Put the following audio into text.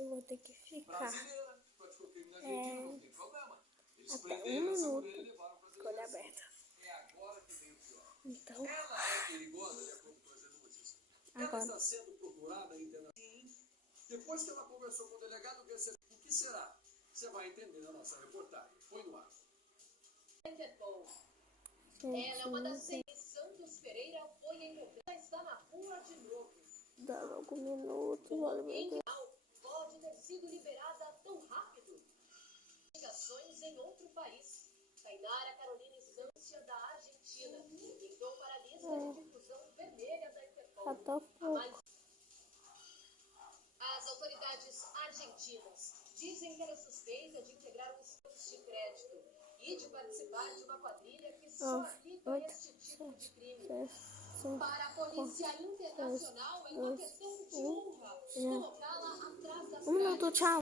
Eu vou ter que ficar até 1 minuto com o olho aberto. Então, agora. Depois que ela conversou com o delegado, o que será? Você vai entender na nossa reportagem. Põe no ar. Gente, é uma das seis. Santos Pereira foi encontrada, está na rua de novo. dando alguns minutos, olha meu Deus. Pode ter sido liberada tão rápido. Investigações em outro país. Tainara Carolina Sância, da Argentina, entrou para a lista de difusão vermelha da Interpol. Já tá pouco. As autoridades argentinas dizem que ela é suspeita de integrar um esquema de crédito e de participar de uma quadrilha que só aplica este tipo de crime. Para a Polícia Internacional, é uma questão de honra colocá-la atrás das grades. 1 minuto, tchau.